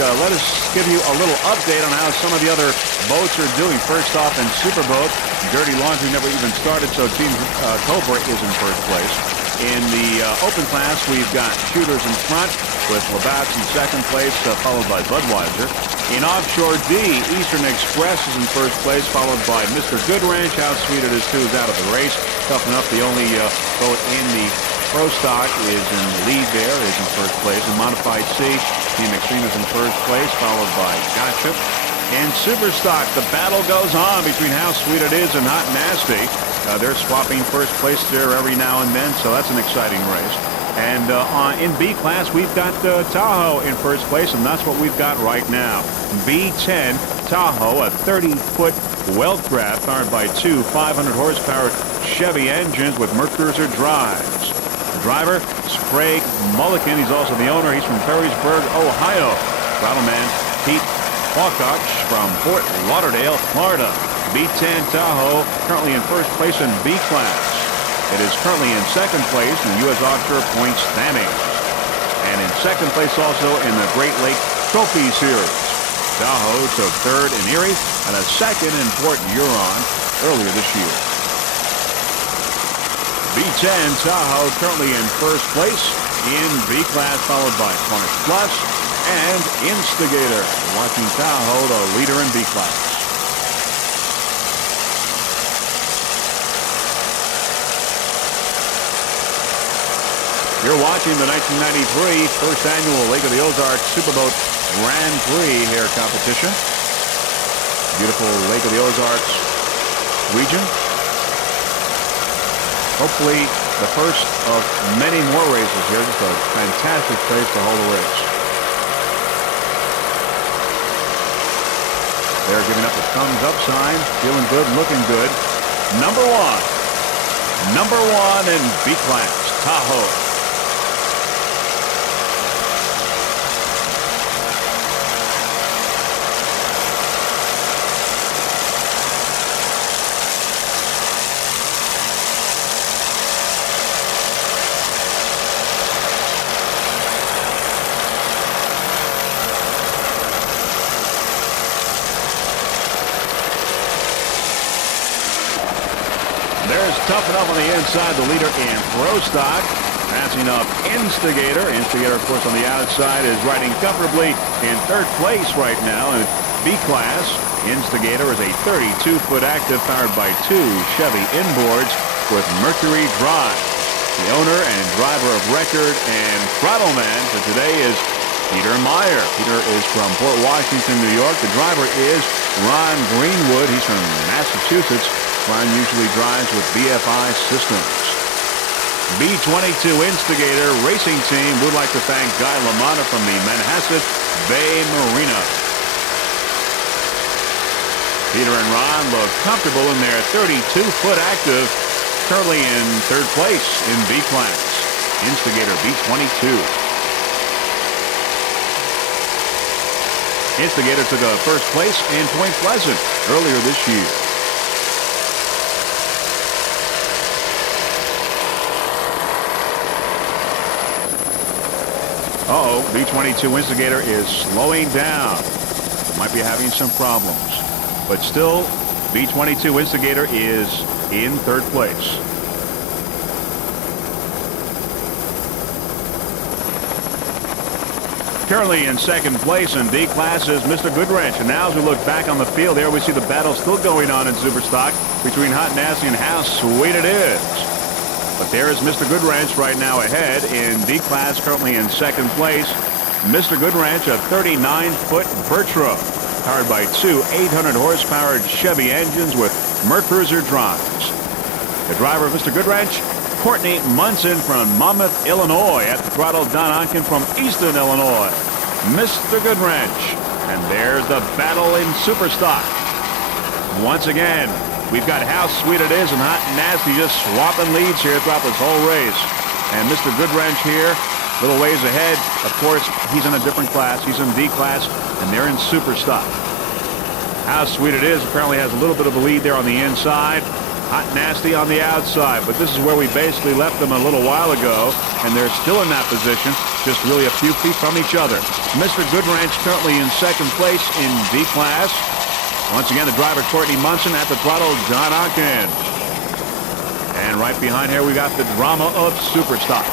let us give you a little update on how some of the other boats are doing. First off, in Superboat, Dirty Laundry never even started, so Team Cobra is in first place. In the open class, we've got Shooters in front with Labatt's in second place, followed by Budweiser. In Offshore D, Eastern Express is in first place, followed by Mr. Good Ranch. How Sweet It Is Too is out of the race. Tough enough, the only boat in the Pro Stock is in the lead there, is in first place. In Modified C, Team Extreme is in first place, followed by Gotcha. In Super Stock, the battle goes on between How Sweet It Is and Hot Nasty. They're swapping first place there every now and then, so that's an exciting race. And in B class, we've got Tahoe in first place, and that's what we've got right now. B10 Tahoe, a 30-foot Wellcraft powered by two 500-horsepower Chevy engines with Mercruiser drives. The driver, Sprague Mulligan. He's also the owner. He's from Perrysburg, Ohio. Rattleman Pete Hawkoch from Fort Lauderdale, Florida. B10 Tahoe currently in first place in B class. It is currently in second place in the U.S. Offshore point standings. And in second place also in the Great Lake Trophy Series. Tahoe took third in Erie and a second in Port Huron earlier this year. B10 Tahoe currently in first place in B class, followed by Cornish Plus and Instigator. Watching Tahoe, the leader in B class. You're watching the 1993 first annual Lake of the Ozarks Superboat Grand Prix here competition. Beautiful Lake of the Ozarks region. Hopefully the first of many more races here. Just a fantastic place to hold a race. They're giving up a thumbs up sign. Feeling good, looking good. Number one in B class, Tahoe. There's Tough Enough on the inside, the leader in Pro Stock. Passing up Instigator. Instigator, of course, on the outside is riding comfortably in third place right now in B class. Instigator is a 32-foot active powered by two Chevy inboards with Mercury drive. The owner and driver of record and Throttleman for today is Peter Meyer. Peter is from Port Washington, New York. The driver is Ron Greenwood. He's from Massachusetts. Ron usually drives with BFI Systems. B-22 Instigator Racing Team would like to thank Guy LaMotta from the Manhasset Bay Marina. Peter and Ron look comfortable in their 32-foot active, currently in third place in B class. Instigator B-22. Instigator took a first place in Point Pleasant earlier this year. B-22 Instigator is slowing down. Might be having some problems. But still, B-22 Instigator is in third place. Currently in second place in D class is Mr. Good Ranch. And now as we look back on the field there, we see the battle still going on in Superstock between Hot Nasty and How Sweet It Is. But there is Mr. Good Ranch right now ahead in D class, currently in second place. Mr. Good Ranch, a 39-foot Bertram, powered by two 800-horsepower Chevy engines with Mercruiser drives. The driver of Mr. Good Ranch, Courtney Munson from Monmouth, Illinois. At the throttle, Don Onken from Easton, Illinois. Mr. Good Ranch. And there's the battle in Superstock. Once again, we've got How Sweet It Is and Hot Nasty just swapping leads here throughout this whole race. And Mr. Good Ranch here, a little ways ahead. Of course, he's in a different class. He's in D class, and they're in Superstock. How Sweet It Is apparently has a little bit of a lead there on the inside. Hot Nasty on the outside. But this is where we basically left them a little while ago, and they're still in that position. just really a few feet from each other. Mr. Good Ranch currently in second place in D class. Once again, the driver Courtney Munson at the throttle, John Onken. And right behind here, we got the drama of Superstock.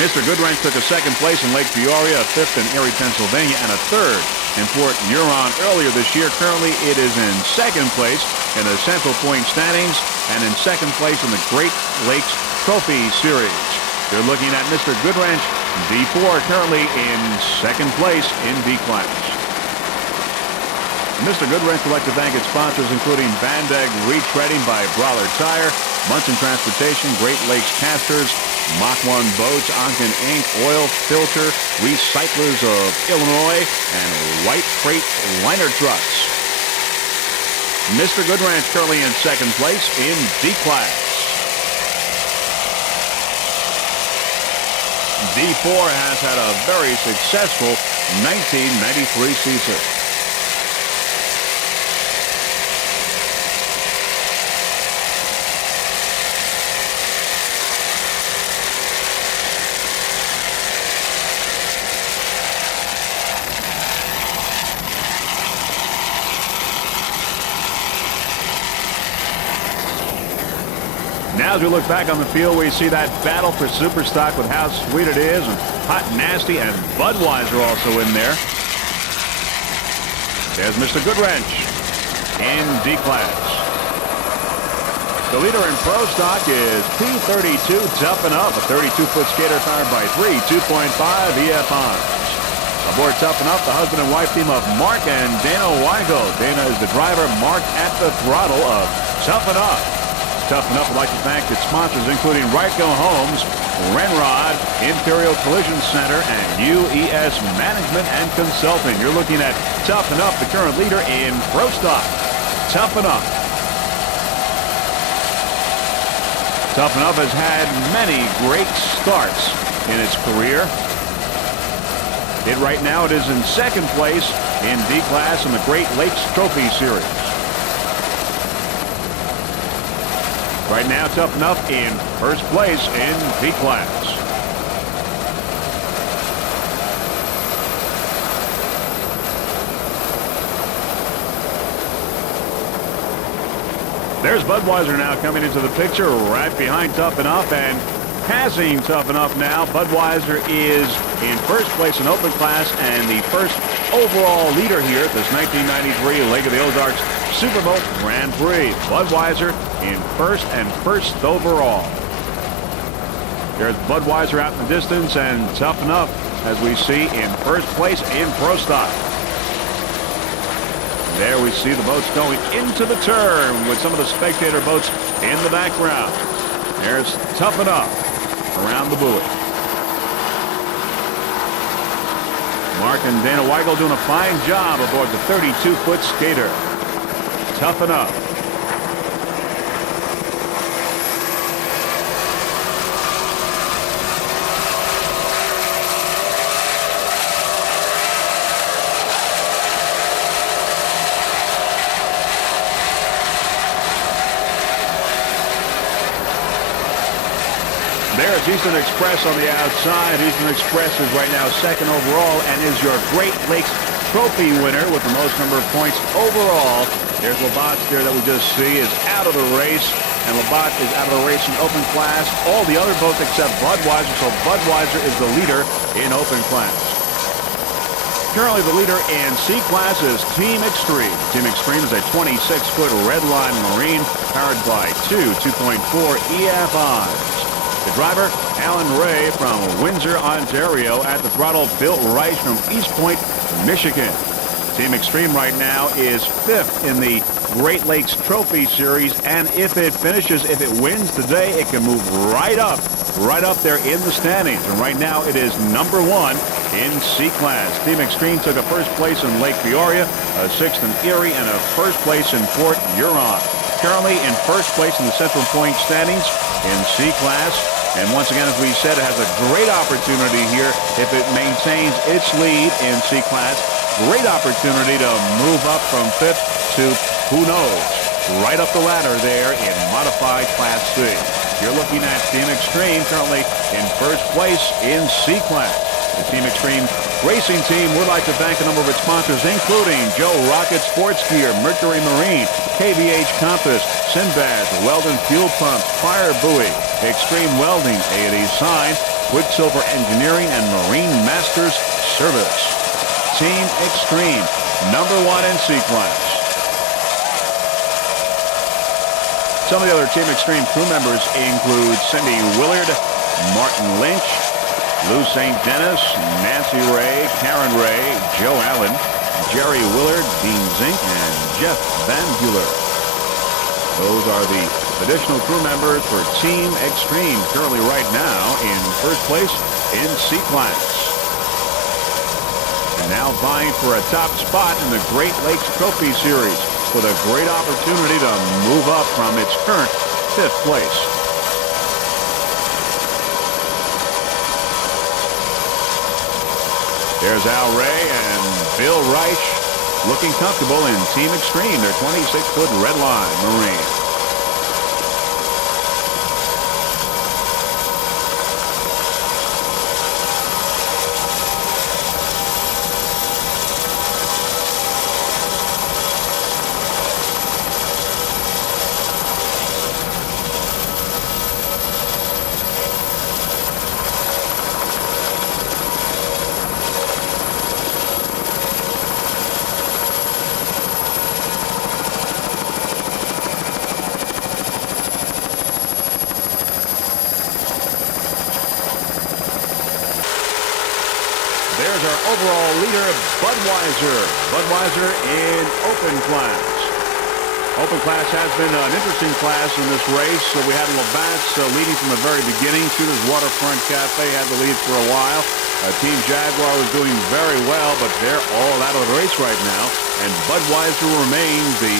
Mr. Goodwrench took a second place in Lake Peoria, a fifth in Erie, Pennsylvania, and a third in Port Huron earlier this year. Currently, it is in second place in the Central Point standings and in second place in the Great Lakes Trophy Series. You're looking at Mr. Goodwrench, D4, currently in second place in D class. Mr. Goodwrench would like to thank its sponsors, including Bandag Retreading by Brawler Tire, Munson Transportation, Great Lakes Casters, Mach 1 Boats, Onken Inc., Oil Filter, Recyclers of Illinois, and White Freight Liner Trucks. Mr. Goodwrench currently in second place in D class. D4 has had a very successful 1993 season. Now as we look back on the field, we see that battle for Superstock with how sweet it is, and Hot Nasty and Budweiser also in there. There's Mr. Goodwrench in D class. The leader in Pro Stock is P32 Toughen Up, a 32-foot skater powered by 3 2.5 EFIs. Aboard Toughen Up, the husband and wife team of Mark and Dana Weigel. Dana is the driver, Mark at the throttle of Toughen Up. Toughen Up would like to thank its sponsors, including Ryco Homes, Renrod, Imperial Collision Center, and UES Management and Consulting. You're looking at Toughen Up, the current leader in Pro Stock. Toughen Up. Toughen Up has had many great starts in its career. Right now, it is in second place in D class in the Great Lakes Trophy Series. Right now, Toughen Up in first place in D class. There's Budweiser now coming into the picture right behind Toughen Up and passing Toughen Up now. Budweiser is in first place in open class and the first overall leader here at this 1993 Lake of the Ozarks Superboat Grand Prix. Budweiser in first and first overall. There's Budweiser out in the distance and Toughen Up, as we see, in first place in Pro Stock. There we see the boats going into the turn with some of the spectator boats in the background. There's Toughen Up around the buoy. Mark and Dana Weigel doing a fine job aboard the 32-foot skater. Toughen Up. There's Eastern Express on the outside. Eastern Express is right now second overall and is your Great Lakes Trophy winner with the most number of points overall. There's Labatt there that we just see is out of the race, and Labatt is out of the race in open class. All the other boats except Budweiser, so Budweiser is the leader in open class. Currently the leader in C class is Team Extreme. Team Extreme is a 26-foot Redline Marine powered by two 2.4 EFIs. The driver, Alan Ray from Windsor, Ontario. At the throttle, Bill Rice from East Point, Michigan. Team Extreme right now is fifth in the Great Lakes Trophy Series, and if it finishes, if it wins today, it can move right up there in the standings. And right now, it is number one in C class. Team Extreme took a first place in Lake Peoria, a sixth in Erie, and a first place in Port Huron. Currently in first place in the Central Point standings in C class. And once again, as we said, it has a great opportunity here if it maintains its lead in C class. Great opportunity to move up from fifth to, who knows, right up the ladder there in modified Class C. You're looking at Team Extreme currently in first place in C-Class. The Team Extreme Racing Team would like to thank a number of its sponsors, including Joe Rocket Sports Gear, Mercury Marine, KVH Compass, Sinbad, Weldon Fuel Pumps, Fire Buoy, Extreme Welding, A&E Sign, Quicksilver Engineering, and Marine Masters Service. Team Extreme, number one in C-Class. Some of the other Team Extreme crew members include Cindy Willard, Martin Lynch, Lou St. Dennis, Nancy Ray, Karen Ray, Joe Allen, Jerry Willard, Dean Zink, and Jeff Van Bueller. Those are the additional crew members for Team Extreme, currently right now in first place in C-Class. And now vying for a top spot in the Great Lakes Trophy Series with a great opportunity to move up from its current 5th place. There's Al Ray and Bill Reich looking comfortable in Team Extreme, their 26-foot red line Marine. There's our overall leader, Budweiser. Budweiser in open class. Open class has been an interesting class in this race. So we had Labatt's leading from the very beginning. Shooters Waterfront Cafe had the lead for a while. Team Jaguar was doing very well, but they're all out of the race right now. And Budweiser remains the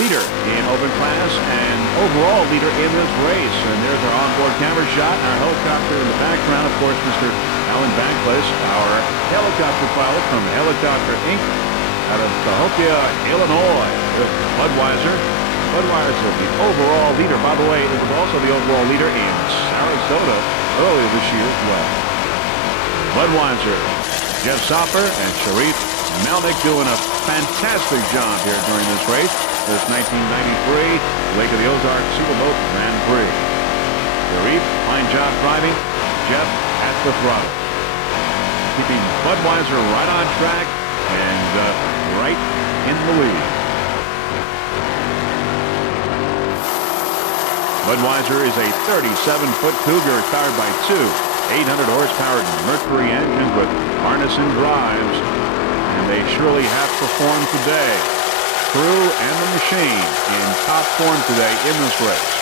leader in open class and overall leader in this race. And there's our onboard camera shot, our helicopter in the background. Of course, Mr. Alan Bankless, our helicopter pilot from Helicopter Inc. out of Cahokia, Illinois. Budweiser. Budweiser, the overall leader. By the way, it was also the overall leader in Sarasota earlier this year as well. Budweiser, Jeff Sopper, and Sharif Melnick doing a fantastic job here during this race. This 1993 Lake of the Ozarks Superboat Grand Prix. Sharif, fine job driving. Jeff at the throttle. Keeping Budweiser right on track and right in the lead. Budweiser is a 37-foot Cougar powered by two 800-horsepower Mercury engines with harness and drives. And they surely have performed today. Crew and the machine in top form today in this race.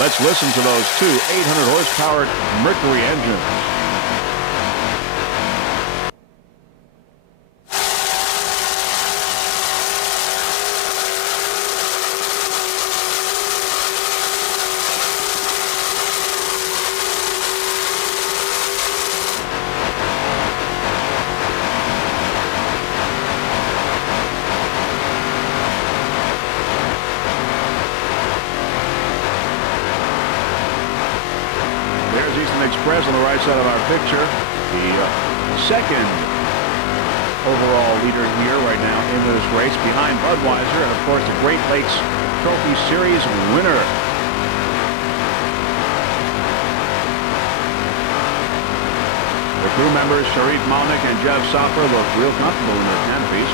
Let's listen to those two 800-horsepower Mercury engines. Express on the right side of our picture, the second overall leader here right now in this race behind Budweiser, and of course the Great Lakes Trophy Series winner. The crew members Sharif Malnick and Jeff Sopper look real comfortable in their canopies.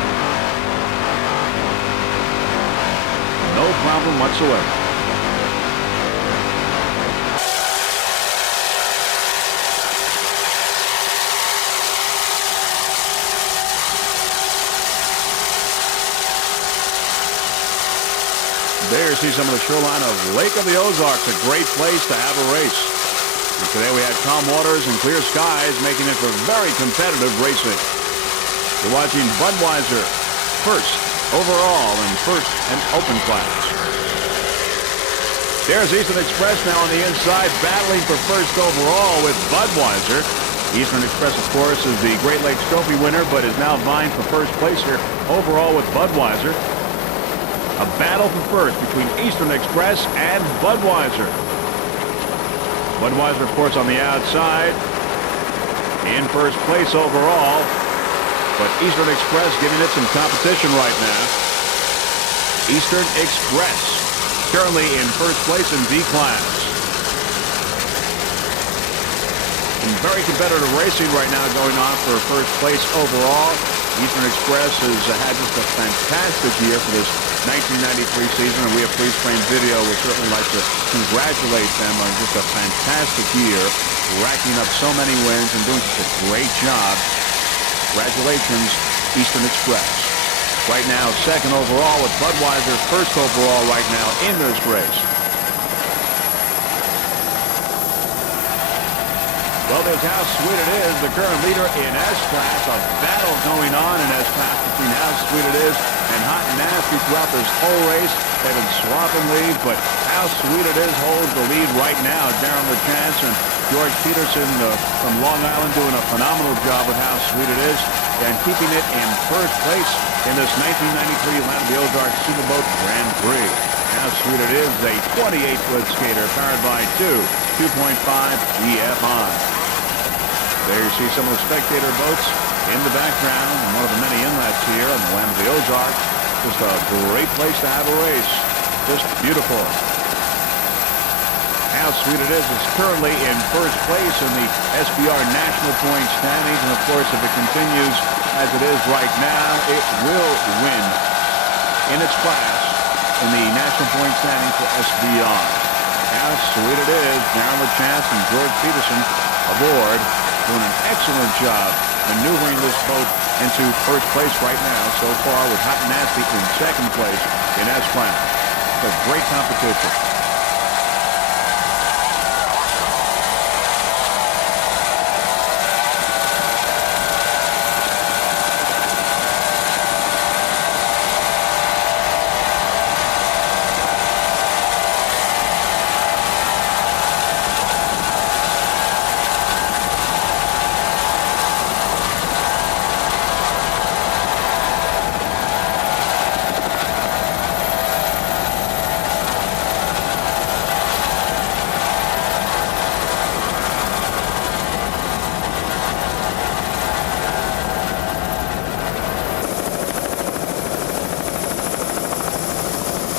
No problem whatsoever. There you see some of the shoreline of Lake of the Ozarks, a great place to have a race. And today we had calm waters and clear skies, making it for very competitive racing. You're watching Budweiser first overall and first in open class. There's Eastern Express now on the inside, battling for first overall with Budweiser Eastern Express, of course, is the Great Lakes Trophy winner, but is now vying for first place here overall with Budweiser. A battle for first between Eastern Express and Budweiser. Budweiser, of course, on the outside in first place overall, but Eastern Express giving it some competition right now. Eastern Express currently in first place in D-Class. Some very competitive racing right now going on for first place overall. Eastern Express has had just a fantastic year for this 1993 season, and we have freeze-frame video. We'd certainly like to congratulate them on just a fantastic year, racking up so many wins and doing such a great job. Congratulations, Eastern Express. Right now, second overall, with Budweiser first overall right now in this race. Well, there's How Sweet It Is, the current leader in S-Class. A battle going on in S-Class between How Sweet It Is and Hot and Nasty throughout this whole race. They've been swapping lead, but How Sweet It Is holds the lead right now. Darren LaChance and George Peterson from Long Island doing a phenomenal job with How Sweet It Is and keeping it in first place in this 1993 Land of the Ozarks Superboat Grand Prix. How Sweet It Is, a 28-foot skater powered by two 2.5 EFI. There you see some of the spectator boats in the background, and one of the many inlets here on the Land of the Ozarks. Just a great place to have a race. Just beautiful. How Sweet It is currently in first place in the SBR National Point standings, and of course, if it continues as it is right now, it will win in its class in the National Point standings for SBR. How Sweet It is, Darren LaChance and George Peterson aboard, doing an excellent job maneuvering this boat into first place right now so far, with Hot and Nasty in second place in S-Class. It's a great competition.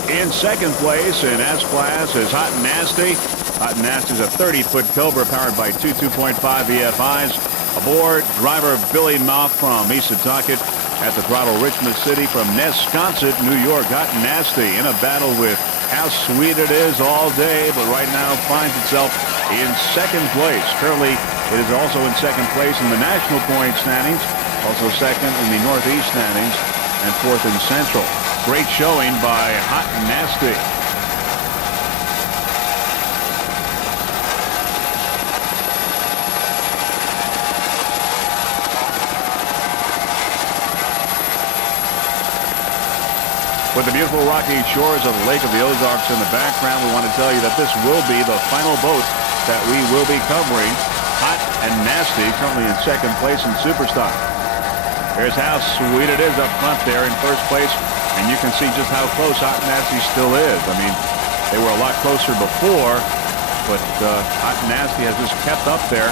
In second place in S-Class is Hot and Nasty. Hot and Nasty is a 30-foot Cobra powered by two 2.5 EFIs. Aboard, driver Billy Mouth from East Setauket. At the throttle, Richmond City from Nesconset, New York. Hot and Nasty in a battle with How Sweet It Is all day, but right now finds itself in second place. Currently, it is also in second place in the National Point standings, also second in the Northeast standings, and fourth in Central. Great showing by Hot and Nasty. With the beautiful rocky shores of the Lake of the Ozarks in the background, we want to tell you that this will be the final boat that we will be covering. Hot and Nasty currently in second place in Superstock. Here's How Sweet It Is up front there in first place. And you can see just how close Hot and Nasty still is. I mean, they were a lot closer before, but Hot and Nasty has just kept up there